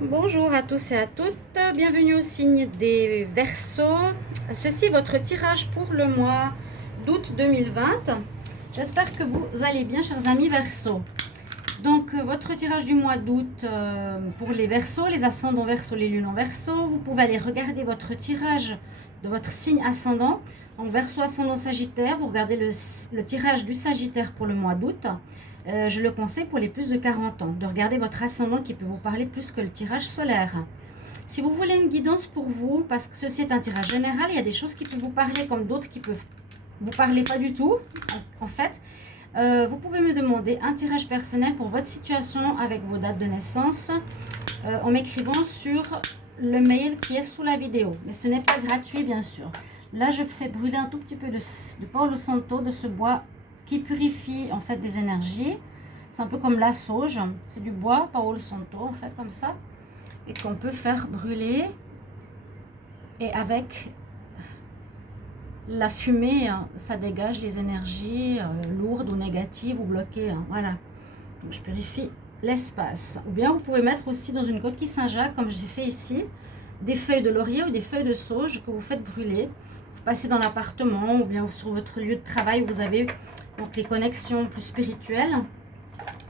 Bonjour à tous et à toutes, bienvenue au signe des Verseaux. Ceci est votre tirage pour le mois d'août 2020. J'espère que vous allez bien, chers amis Verseaux. Donc, votre tirage du mois d'août pour les Verseaux, les ascendants Verseaux, les lunes en Verseaux. Vous pouvez aller regarder votre tirage de votre signe ascendant. Donc, Verseau, ascendant Sagittaire, vous regardez le tirage du Sagittaire pour le mois d'août. Je le conseille pour les plus de 40 ans, de regarder votre ascendant qui peut vous parler plus que le tirage solaire. Si vous voulez une guidance pour vous, parce que ceci est un tirage général, il y a des choses qui peuvent vous parler comme d'autres qui peuvent vous parler pas du tout, en fait. Vous pouvez me demander un tirage personnel pour votre situation avec vos dates de naissance en m'écrivant sur le mail qui est sous la vidéo. Mais ce n'est pas gratuit, bien sûr. Là, je fais brûler un tout petit peu de Palo Santo, de ce bois qui purifie en fait des énergies. C'est un peu comme la sauge, c'est du bois Palo Santo en fait comme ça, et qu'on peut faire brûler, et avec la fumée, ça dégage les énergies lourdes ou négatives ou bloquées. Voilà, donc je purifie l'espace. Ou bien vous pouvez mettre aussi dans une coquille Saint-Jacques, comme j'ai fait ici, des feuilles de laurier ou des feuilles de sauge que vous faites brûler. Vous passez dans l'appartement ou bien sur votre lieu de travail où vous avez donc les connexions plus spirituelles.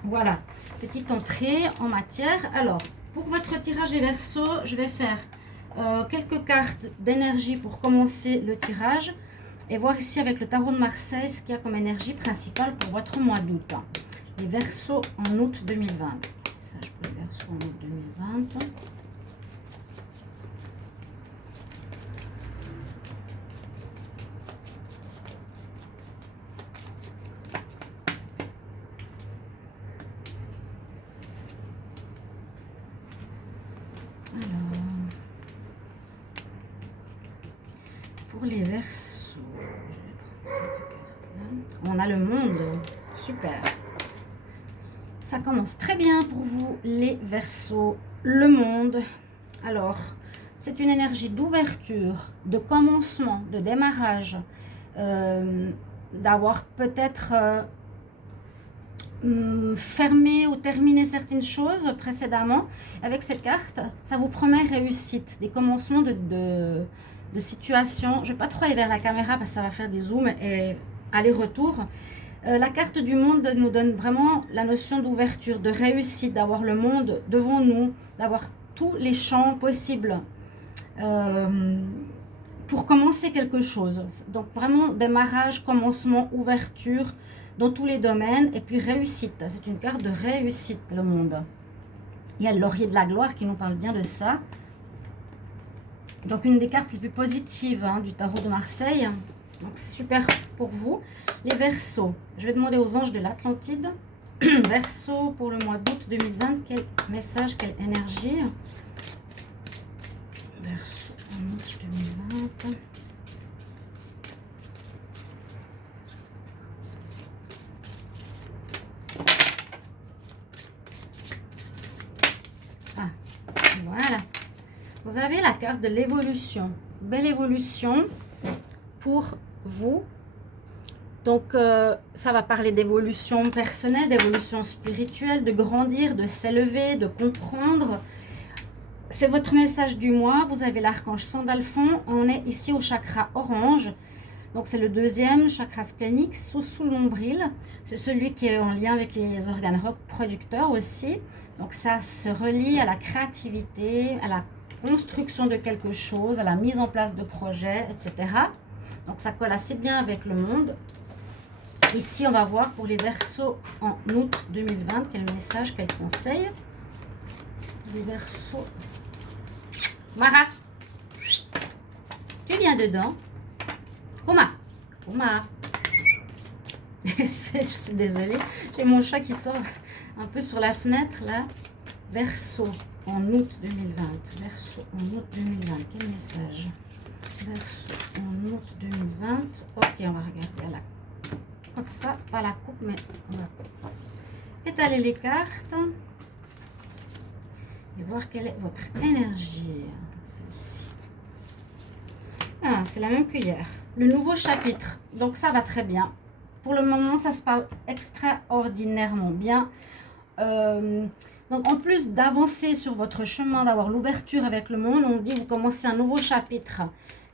Voilà, petite entrée en matière. Alors, pour votre tirage des Verseaux, je vais faire quelques cartes d'énergie pour commencer le tirage et voir ici avec le tarot de Marseille ce qu'il y a comme énergie principale pour votre mois d'août. Les Verseaux en août 2020. Message pour les Verseaux en août 2020. Alors, pour les Verseaux, je vais prendre cette carte-là. On a le monde. Super. Ça commence très bien pour vous, les Verseaux. Le monde. Alors, c'est une énergie d'ouverture, de commencement, de démarrage, d'avoir peut-être fermé ou terminé certaines choses précédemment. Avec cette carte, ça vous promet réussite, des commencements de situations. Je ne vais pas trop aller vers la caméra parce que ça va faire des zooms et aller-retour. La carte du monde nous donne vraiment la notion d'ouverture, de réussite, d'avoir le monde devant nous, d'avoir tous les champs possibles pour commencer quelque chose. Donc vraiment démarrage, commencement, ouverture dans tous les domaines et puis réussite. C'est une carte de réussite, le monde. Il y a le laurier de la gloire qui nous parle bien de ça. Donc une des cartes les plus positives du tarot de Marseille. Donc c'est super pour vous. Les Verseaux, je vais demander aux anges de l'Atlantide. Verseaux pour le mois d'août 2020, quel message, quelle énergie. Verseaux en août 2020. Ah, voilà. Vous avez la carte de l'évolution. Belle évolution pour vous. Donc, ça va parler d'évolution personnelle, d'évolution spirituelle, de grandir, de s'élever, de comprendre. C'est votre message du mois. Vous avez l'archange Sandalphon. On est ici au chakra orange. Donc, c'est le deuxième chakra splénique sous le nombril. C'est celui qui est en lien avec les organes reproducteurs aussi. Donc, ça se relie à la créativité, à la construction de quelque chose, à la mise en place de projets, etc. Donc, ça colle assez bien avec le monde. Ici, on va voir pour les Verseaux en août 2020, quel message, quel conseil. Les Verseaux. Mara, tu viens dedans. Oma, Oma. Je suis désolée, j'ai mon chat qui sort un peu sur la fenêtre là. Verseaux en août 2020. Verseaux en août 2020, quel message. Verseaux en août 2020. Ok, on va regarder à la comme ça, pas la coupe, mais on va étaler les cartes et voir quelle est votre énergie. Celle-ci. Ah, c'est la même que hier. Le nouveau chapitre. Donc ça va très bien. Pour le moment, ça se passe extraordinairement bien. Donc, en plus d'avancer sur votre chemin, d'avoir l'ouverture avec le monde, on dit vous commencez un nouveau chapitre.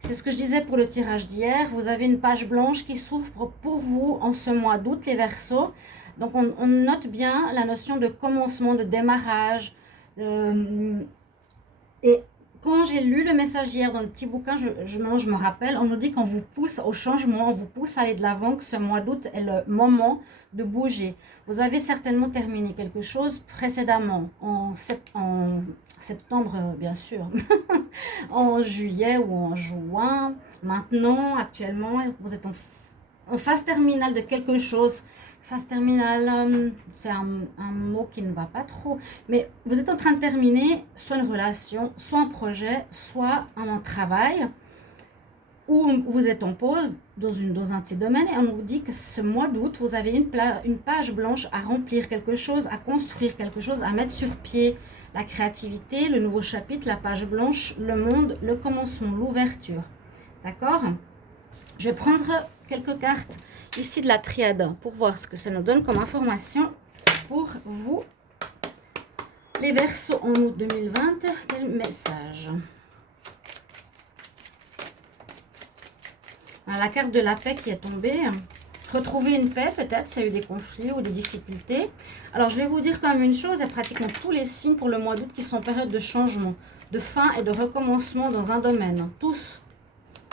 C'est ce que je disais pour le tirage d'hier. Vous avez une page blanche qui s'ouvre pour vous en ce mois d'août, les Verseaux. Donc, on note bien la notion de commencement, de démarrage. Et quand j'ai lu le message hier dans le petit bouquin, je me rappelle, on nous dit qu'on vous pousse au changement, on vous pousse à aller de l'avant, que ce mois d'août est le moment de bouger. Vous avez certainement terminé quelque chose précédemment, en septembre, bien sûr, en juillet ou en juin. Maintenant, actuellement, vous êtes en phase terminale de quelque chose. Phase terminale, c'est un mot qui ne va pas trop. Mais vous êtes en train de terminer soit une relation, soit un projet, soit un travail, ou vous êtes en pause dans un de ces domaines. Et on nous dit que ce mois d'août, vous avez une page blanche à remplir quelque chose, à construire quelque chose, à mettre sur pied la créativité, le nouveau chapitre, la page blanche, le monde, le commencement, l'ouverture. D'accord ? Je vais prendre quelques cartes ici de la triade pour voir ce que ça nous donne comme information pour vous. Les Verseaux en août 2020, quel message? La carte de la paix qui est tombée. Retrouver une paix peut-être s'il y a eu des conflits ou des difficultés. Alors je vais vous dire quand même une chose, il y a pratiquement tous les signes pour le mois d'août qui sont en période de changement, de fin et de recommencement dans un domaine. Tous,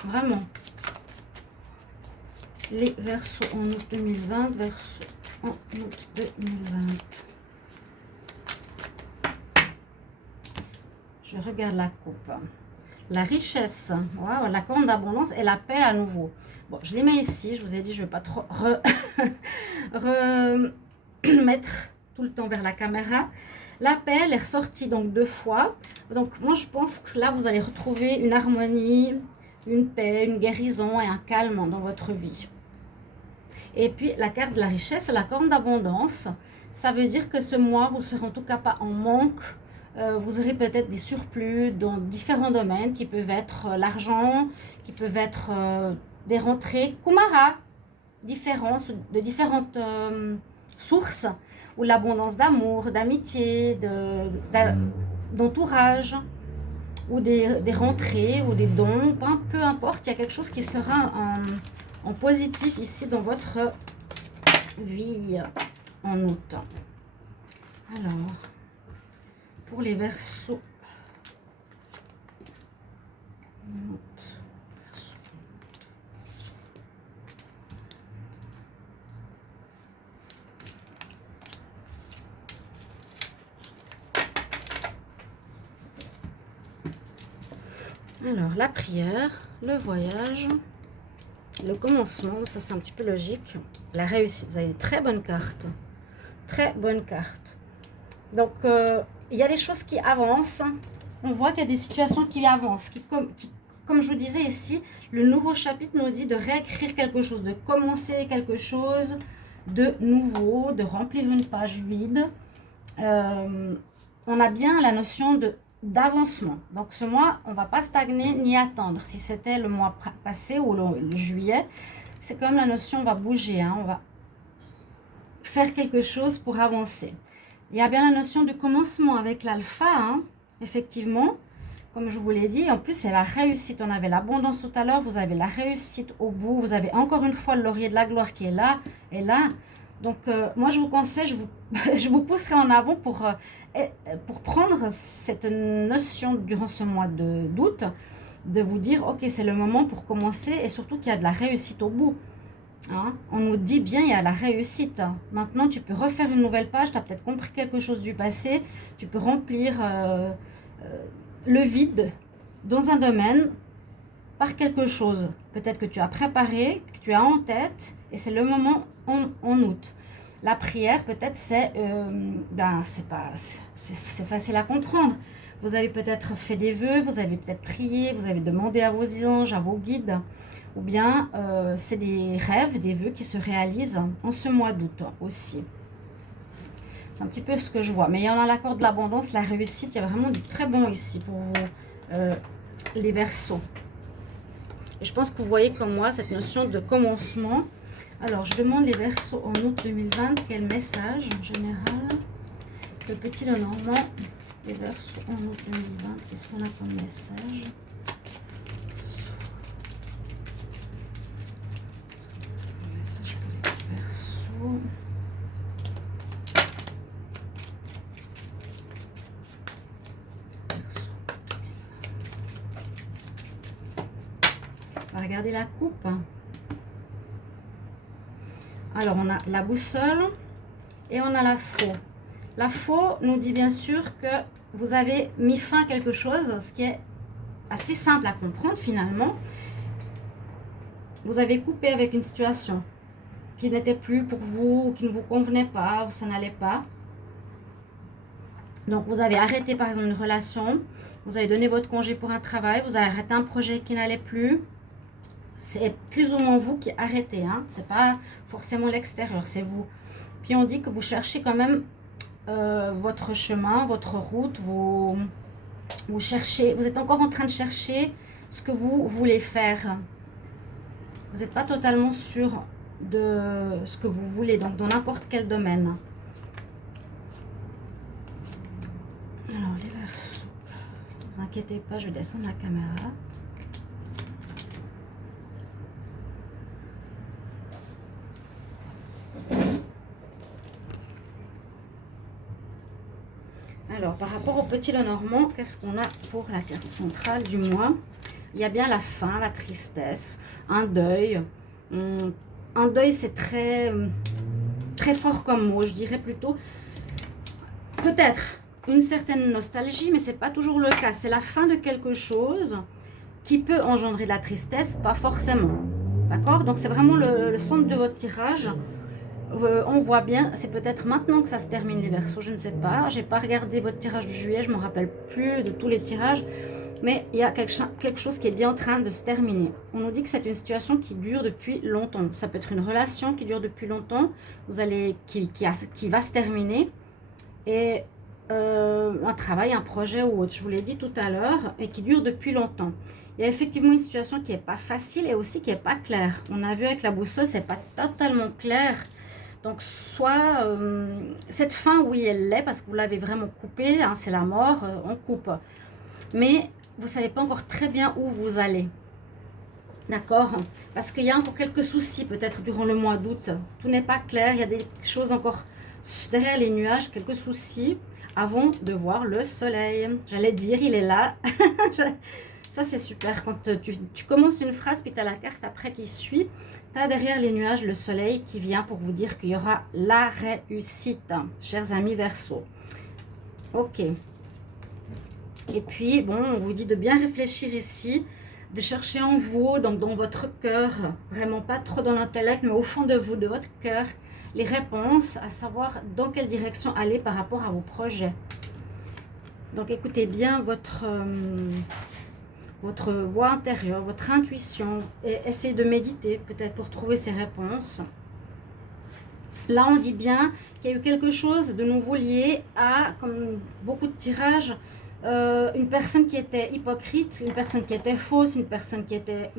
vraiment. Les Verseaux en août 2020, Verseaux en août 2020. Je regarde la coupe. La richesse, wow, la corne d'abondance et la paix à nouveau. Bon, je les mets ici, je vous ai dit, je ne vais pas trop remettre tout le temps vers la caméra. La paix, elle est ressortie donc 2 fois. Donc moi, je pense que là, vous allez retrouver une harmonie, une paix, une guérison et un calme dans votre vie. Et puis, la carte de la richesse et la corne d'abondance, ça veut dire que ce mois, vous ne serez en tout cas pas en manque. Vous aurez peut-être des surplus dans différents domaines qui peuvent être l'argent, qui peuvent être des rentrées Kumara, de différentes sources, ou l'abondance d'amour, d'amitié, d'entourage, ou des rentrées, ou des dons, peu importe, il y a quelque chose qui sera en positif ici dans votre vie en août. Alors, pour les Verseaux, alors la prière, le voyage, le commencement, ça c'est un petit peu logique, la réussite, vous avez des très bonnes cartes, très bonnes cartes. Donc, il y a des choses qui avancent. On voit qu'il y a des situations qui avancent. Comme je vous disais ici, le nouveau chapitre nous dit de réécrire quelque chose, de commencer quelque chose de nouveau, de remplir une page vide. On a bien la notion d'avancement. Donc, ce mois, on ne va pas stagner ni attendre. Si c'était le mois passé ou le juillet, c'est comme la notion, on va bouger. Hein, on va faire quelque chose pour avancer. Il y a bien la notion de commencement avec l'alpha, hein, effectivement, comme je vous l'ai dit. En plus, c'est la réussite. On avait l'abondance tout à l'heure, vous avez la réussite au bout. Vous avez encore une fois le laurier de la gloire qui est là et là. Donc, moi, je vous conseille, je vous pousserai en avant pour prendre cette notion durant ce mois d'août, de vous dire, ok, c'est le moment pour commencer et surtout qu'il y a de la réussite au bout. Hein, on nous dit bien, il y a la réussite. Maintenant, tu peux refaire une nouvelle page. Tu as peut-être compris quelque chose du passé. Tu peux remplir le vide dans un domaine par quelque chose. Peut-être que tu as préparé, que tu as en tête. Et c'est le moment en août. La prière, peut-être, c'est facile à comprendre. Vous avez peut-être fait des vœux. Vous avez peut-être prié. Vous avez demandé à vos anges, à vos guides. Ou bien c'est des rêves, des vœux qui se réalisent en ce mois d'août aussi. C'est un petit peu ce que je vois. Mais il y en a l'accord de l'abondance, la réussite. Il y a vraiment du très bon ici pour vous, les Verseaux. Et je pense que vous voyez comme moi cette notion de commencement. Alors, je demande les Verseaux en août 2020. Quel message en général? Le petit Lenormand, les Verseaux en août 2020, qu'est-ce qu'on a comme message? Message pour les Verseaux. On va regarder la coupe. Alors, on a la boussole et on a la faux. La faux nous dit bien sûr que vous avez mis fin à quelque chose, ce qui est assez simple à comprendre finalement. Vous avez coupé avec une situation qui n'était plus pour vous, ou qui ne vous convenait pas, ou ça n'allait pas. Donc, vous avez arrêté par exemple une relation, vous avez donné votre congé pour un travail, vous avez arrêté un projet qui n'allait plus. C'est plus ou moins vous qui arrêtez, hein. C'est pas forcément l'extérieur, c'est vous. Puis on dit que vous cherchez quand même votre chemin, votre route, vous cherchez, vous êtes encore en train de chercher ce que vous voulez faire. Vous n'êtes pas totalement sûr de ce que vous voulez, donc dans n'importe quel domaine. Alors les Verseaux, ne vous inquiétez pas, je vais descendre la caméra. Alors, par rapport au petit Lenormand, qu'est-ce qu'on a pour la carte centrale du mois? Il y a bien la faim, la tristesse, un deuil. Un deuil, c'est très, très fort comme mot, je dirais plutôt. Peut-être une certaine nostalgie, mais ce n'est pas toujours le cas. C'est la fin de quelque chose qui peut engendrer de la tristesse, pas forcément. D'accord? Donc, c'est vraiment le centre de votre tirage. On voit bien, c'est peut-être maintenant que ça se termine les Verseaux, je ne sais pas. J'ai pas regardé votre tirage de juillet, je ne me rappelle plus de tous les tirages. Mais il y a quelque chose qui est bien en train de se terminer. On nous dit que c'est une situation qui dure depuis longtemps. Ça peut être une relation qui dure depuis longtemps, qui va se terminer. Et un travail, un projet ou autre, je vous l'ai dit tout à l'heure, et qui dure depuis longtemps. Il y a effectivement une situation qui n'est pas facile et aussi qui n'est pas claire. On a vu avec la boussole, c'est pas totalement clair. Donc, soit cette fin, oui, elle l'est parce que vous l'avez vraiment coupée, hein, c'est la mort, on coupe. Mais vous ne savez pas encore très bien où vous allez. D'accord? Parce qu'il y a encore quelques soucis peut-être durant le mois d'août. Tout n'est pas clair, il y a des choses encore derrière les nuages, quelques soucis avant de voir le soleil. J'allais dire, il est là. Ça, c'est super. Quand tu commences une phrase, puis tu as la carte après qui suit, tu as derrière les nuages le soleil qui vient pour vous dire qu'il y aura la réussite, chers amis Verseaux. Ok. Et puis, bon, on vous dit de bien réfléchir ici, de chercher en vous, donc dans votre cœur, vraiment pas trop dans l'intellect, mais au fond de vous, de votre cœur, les réponses, à savoir dans quelle direction aller par rapport à vos projets. Donc, écoutez bien votre voix intérieure, votre intuition, et essayez de méditer peut-être pour trouver ces réponses. Là, on dit bien qu'il y a eu quelque chose de nouveau lié à, comme beaucoup de tirages, une personne qui était hypocrite, une personne qui était fausse, une personne qui était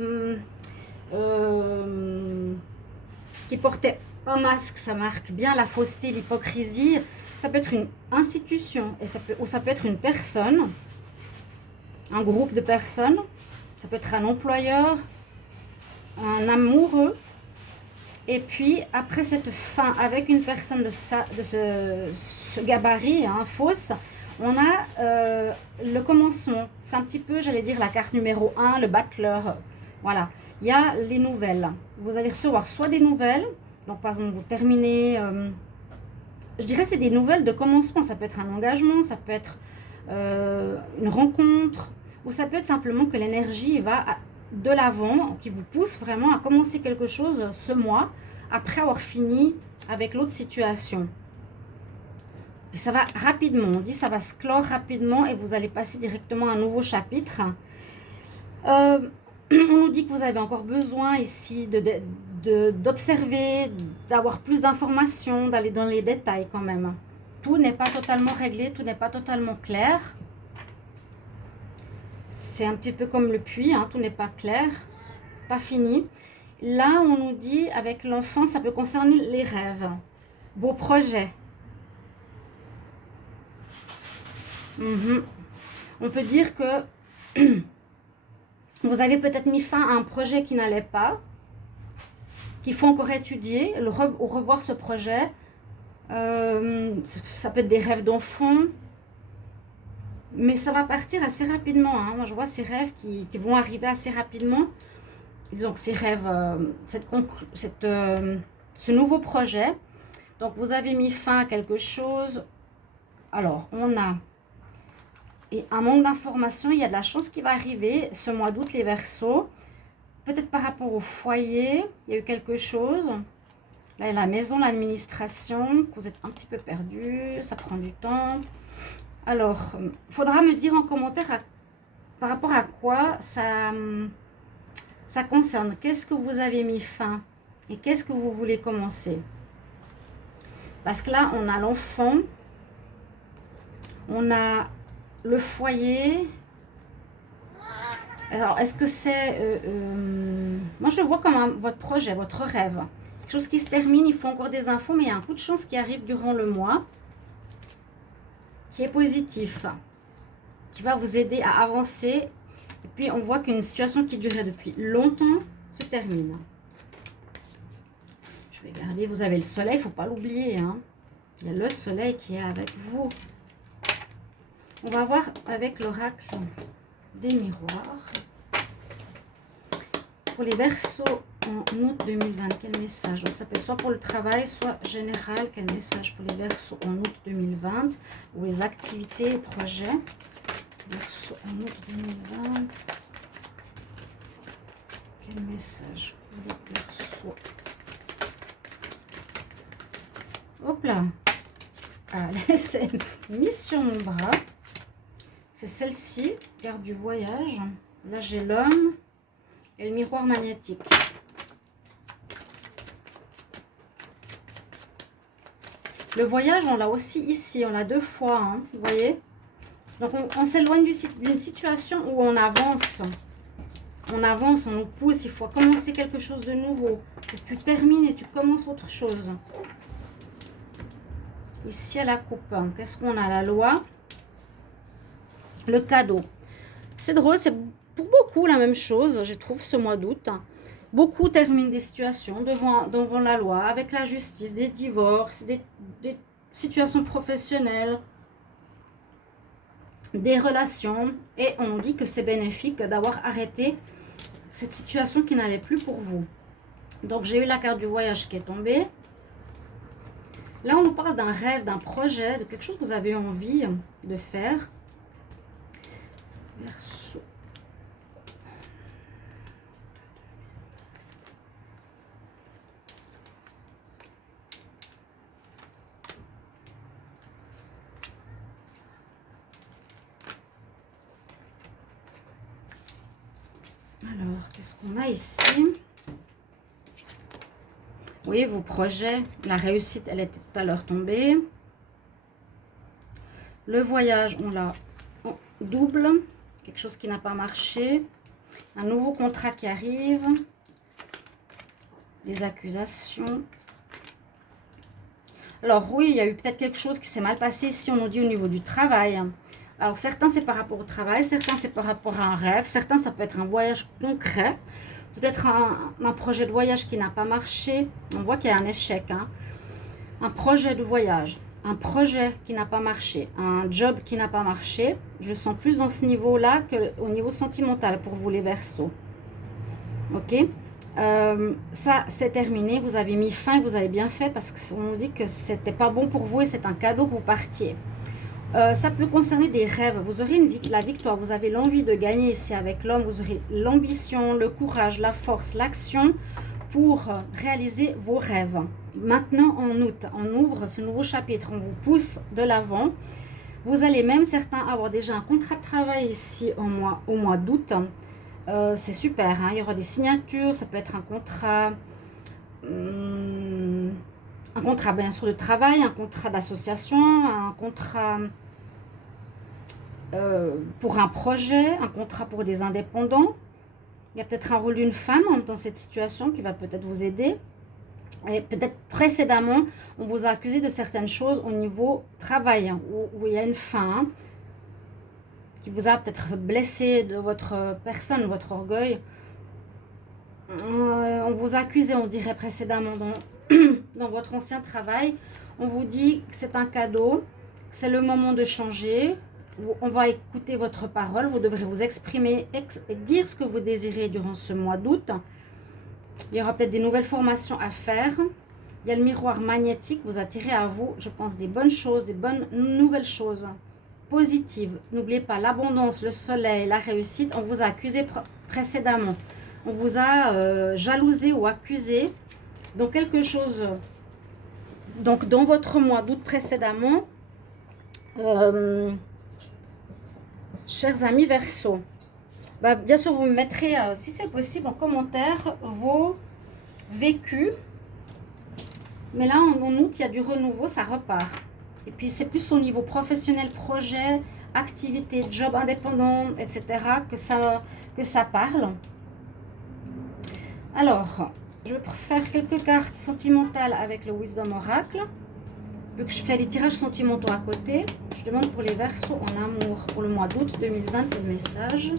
qui portait un masque. Ça marque bien la fausseté, l'hypocrisie. Ça peut être une institution et ça peut être une personne, un groupe de personnes. Ça peut être un employeur, un amoureux. Et puis, après cette fin avec une personne de ce gabarit, hein, fausse, on a le commencement. C'est un petit peu, j'allais dire, la carte numéro 1, le battleur. Voilà. Il y a les nouvelles. Vous allez recevoir soit des nouvelles, donc par exemple, vous terminez, je dirais c'est des nouvelles de commencement. Ça peut être un engagement, ça peut être une rencontre, ou ça peut être simplement que l'énergie va de l'avant, qui vous pousse vraiment à commencer quelque chose ce mois, après avoir fini avec l'autre situation. Et ça va rapidement, on dit ça va se clore rapidement et vous allez passer directement à un nouveau chapitre. On nous dit que vous avez encore besoin ici d'observer, d'avoir plus d'informations, d'aller dans les détails quand même. Tout n'est pas totalement réglé, tout n'est pas totalement clair. C'est un petit peu comme le puits, hein, tout n'est pas clair, pas fini. Là, on nous dit, avec l'enfant, ça peut concerner les rêves, beaux projets. Mhm. On peut dire que vous avez peut-être mis fin à un projet qui n'allait pas, qu'il faut encore étudier ou revoir ce projet. Ça peut être des rêves d'enfant, mais ça va partir assez rapidement. Hein. Moi, je vois ces rêves qui vont arriver assez rapidement. Disons que ces rêves, ce nouveau projet. Donc, vous avez mis fin à quelque chose. Alors, on a un manque d'informations. Il y a de la chance qui va arriver ce mois d'août, les Verseaux. Peut-être par rapport au foyer, il y a eu quelque chose. Là, il y a la maison, l'administration, vous êtes un petit peu perdu, ça prend du temps. Alors, il faudra me dire en commentaire par rapport à quoi ça concerne. Qu'est-ce que vous avez mis fin et qu'est-ce que vous voulez commencer? Parce que là, on a l'enfant, on a le foyer. Alors, est-ce que c'est... moi, je vois comme votre projet, votre rêve. Quelque chose qui se termine, il faut encore des infos, mais il y a un coup de chance qui arrive durant le mois, qui est positif, qui va vous aider à avancer. Et puis, on voit qu'une situation qui durait depuis longtemps se termine. Je vais garder, vous avez le soleil, il ne faut pas l'oublier. Hein. Il y a le soleil qui est avec vous. On va voir avec l'oracle des miroirs. Pour les Verseaux en août 2020, quel message? Donc ça peut être soit pour le travail, soit général. Quel message pour les Verseaux en août 2020? Ou les activités, projets. Verseaux en août 2020. Quel message pour les Verseaux? Hop là. Allez, c'est mis sur mon bras. C'est celle-ci, carte du voyage. Là, j'ai l'homme et le miroir magnétique. Le voyage, on l'a aussi ici. On l'a 2 fois, hein, vous voyez. Donc, on s'éloigne d'une situation où on avance. On avance, on nous pousse. Il faut commencer quelque chose de nouveau. Et tu termines et tu commences autre chose. Ici, à la coupe, qu'est-ce qu'on a? La loi. Le cadeau. C'est drôle, c'est pour beaucoup la même chose, je trouve, ce mois d'août. Beaucoup terminent des situations devant la loi, avec la justice, des divorces, des situations professionnelles, des relations. Et on nous dit que c'est bénéfique d'avoir arrêté cette situation qui n'allait plus pour vous. Donc, j'ai eu la carte du voyage qui est tombée. Là, on nous parle d'un rêve, d'un projet, de quelque chose que vous avez envie de faire. Verseau. Alors, qu'est-ce qu'on a ici? Oui, vos projets, la réussite, elle était tout à l'heure tombée. Le voyage, on l'a en double. Quelque chose qui n'a pas marché. Un nouveau contrat qui arrive. Des accusations. Alors oui, il y a eu peut-être quelque chose qui s'est mal passé ici, on nous dit au niveau du travail. Alors certains, c'est par rapport au travail. Certains, c'est par rapport à un rêve. Certains, ça peut être un voyage concret. Peut-être un projet de voyage qui n'a pas marché. On voit qu'il y a un échec. Hein. Un projet de voyage. Un projet qui n'a pas marché, un job qui n'a pas marché. Je sens plus dans ce niveau-là qu'au niveau sentimental pour vous les Verseaux. Ok, ça c'est terminé, vous avez mis fin et vous avez bien fait parce qu'on nous dit que c'était pas bon pour vous et c'est un cadeau que vous partiez. Ça peut concerner des rêves, vous aurez la victoire, vous avez l'envie de gagner ici avec l'homme, vous aurez l'ambition, le courage, la force, l'action pour réaliser vos rêves. Maintenant, en août, on ouvre ce nouveau chapitre, on vous pousse de l'avant. Vous allez même, certains, avoir déjà un contrat de travail ici au mois d'août. C'est super, hein. Il y aura des signatures, ça peut être un contrat bien sûr de travail, un contrat d'association, un contrat pour un projet, un contrat pour des indépendants. Il y a peut-être un rôle d'une femme dans cette situation qui va peut-être vous aider. Et peut-être précédemment, on vous a accusé de certaines choses au niveau travail, où il y a une fin. qui vous a peut-être blessé de votre personne, votre orgueil. On vous a accusé, on dirait précédemment, dans votre ancien travail. On vous dit que c'est un cadeau, c'est le moment de changer. On va écouter votre parole, vous devrez vous exprimer et dire ce que vous désirez durant ce mois d'août. Il y aura peut-être des nouvelles formations à faire. Il y a le miroir magnétique, vous attirez à vous, je pense, des bonnes choses, des bonnes nouvelles choses positives. N'oubliez pas l'abondance, le soleil, la réussite. On vous a accusé précédemment. On vous a jalousé ou accusé. Donc quelque chose, donc dans votre mois d'août précédemment, chers amis Verseau, bien sûr vous me mettrez, si c'est possible, en commentaire vos vécus. Mais là, en août, il y a du renouveau, ça repart. Et puis, c'est plus au niveau professionnel, projet, activité, job indépendant, etc. que ça parle. Alors, je vais faire quelques cartes sentimentales avec le Wisdom Oracle. Vu que je fais les tirages sentimentaux à côté, je demande pour les Verseaux en amour pour le mois d'août 2020 le message.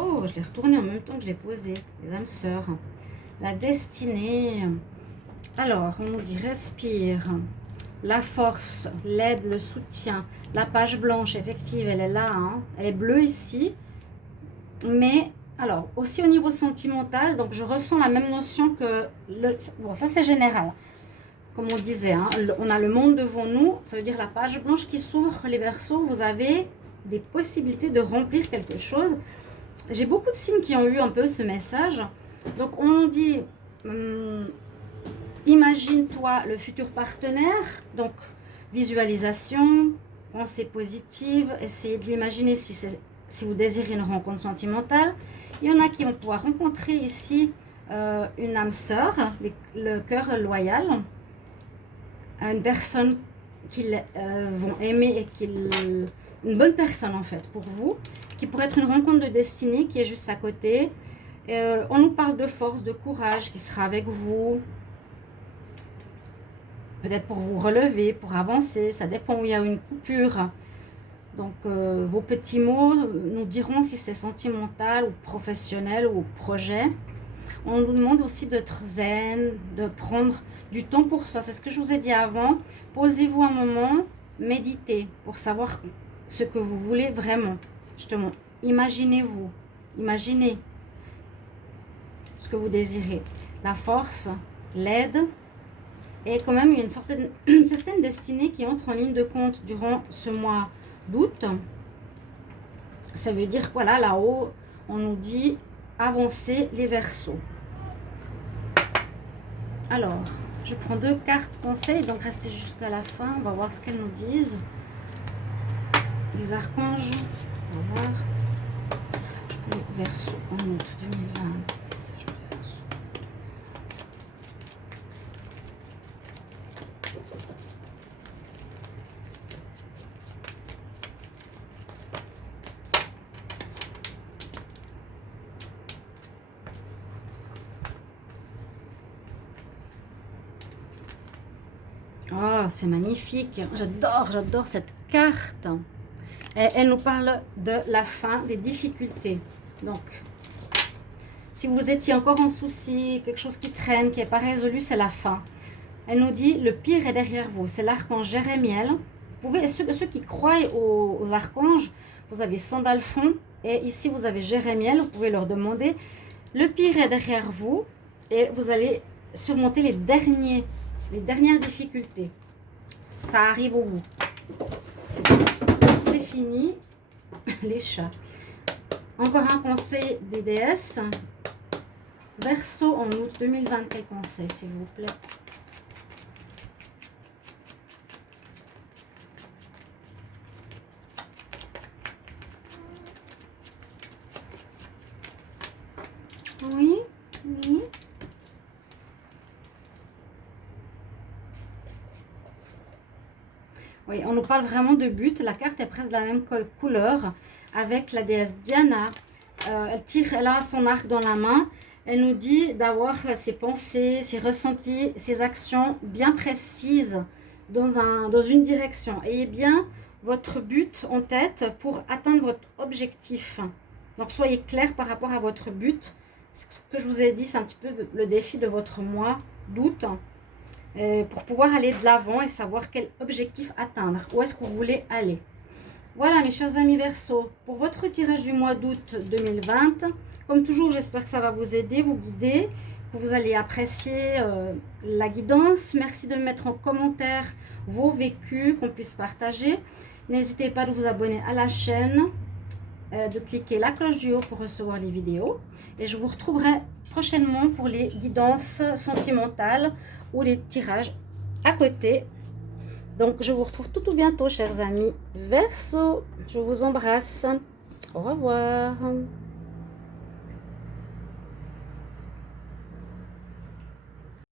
Oh, je l'ai retourné en même temps que je l'ai posé. Les âmes sœurs. La destinée. Alors, on nous dit respire. La force, l'aide, le soutien. La page blanche, effective, elle est là. Hein. Elle est bleue ici. Mais, alors, aussi au niveau sentimental, donc je ressens la même notion que... Bon, ça c'est général. Comme on disait, hein, on a le monde devant nous. Ça veut dire la page blanche qui s'ouvre, les Verseaux. Vous avez des possibilités de remplir quelque chose. J'ai beaucoup de signes qui ont eu un peu ce message. Donc, on dit, imagine-toi le futur partenaire. Donc, visualisation, pensée positive. Essayez de l'imaginer si vous désirez une rencontre sentimentale. Il y en a qui vont pouvoir rencontrer ici une âme sœur, le cœur loyal. Une personne qu'ils vont aimer et une bonne personne en fait pour vous, qui pourrait être une rencontre de destinée qui est juste à côté. On nous parle de force, de courage qui sera avec vous, peut-être pour vous relever, pour avancer, ça dépend où il y a une coupure. Donc vos petits mots nous diront si c'est sentimental ou professionnel ou projet. On nous demande aussi d'être zen, de prendre du temps pour soi. C'est ce que je vous ai dit avant. Posez-vous un moment, méditez pour savoir ce que vous voulez vraiment. Justement, imaginez-vous. Imaginez ce que vous désirez. La force, l'aide et quand même il y a une certaine destinée qui entre en ligne de compte durant ce mois d'août. Ça veut dire, voilà, là-haut, on nous dit avancer les Verseaux. Alors, je prends 2 cartes conseils, donc restez jusqu'à la fin. On va voir ce qu'elles nous disent. Les archanges, on va voir. Je prends les Verseaux en août 2020. Oh, c'est magnifique. J'adore cette carte. Et elle nous parle de la fin, des difficultés. Donc, si vous étiez encore en souci, quelque chose qui traîne, qui n'est pas résolu, c'est la fin. Elle nous dit, le pire est derrière vous. C'est l'archange Jérémiel. Vous pouvez, ceux qui croient aux archanges, vous avez Sandalphon et ici vous avez Jérémiel. Vous pouvez leur demander, le pire est derrière vous et vous allez surmonter les dernières difficultés. Ça arrive au bout. C'est fini. Les chats. Encore un conseil des déesses. Verseau en août 2020. Quel conseil, s'il vous plaît? Oui, oui. Oui, on nous parle vraiment de but. La carte est presque de la même couleur avec la déesse Diana. Elle a son arc dans la main. Elle nous dit d'avoir ses pensées, ses ressentis, ses actions bien précises dans une direction. Ayez bien votre but en tête pour atteindre votre objectif. Donc, soyez clair par rapport à votre but. Ce que je vous ai dit, c'est un petit peu le défi de votre mois d'août. Pour pouvoir aller de l'avant et savoir quel objectif atteindre. Où est-ce que vous voulez aller? Voilà mes chers amis Verseau, pour votre tirage du mois d'août 2020. Comme toujours, j'espère que ça va vous aider, vous guider, que vous allez apprécier la guidance. Merci de me mettre en commentaire vos vécus, qu'on puisse partager. N'hésitez pas à vous abonner à la chaîne, de cliquer la cloche du haut pour recevoir les vidéos. Et je vous retrouverai prochainement pour les guidances sentimentales ou les tirages à côté. Donc, je vous retrouve tout bientôt, chers amis Verseau. Je vous embrasse. Au revoir.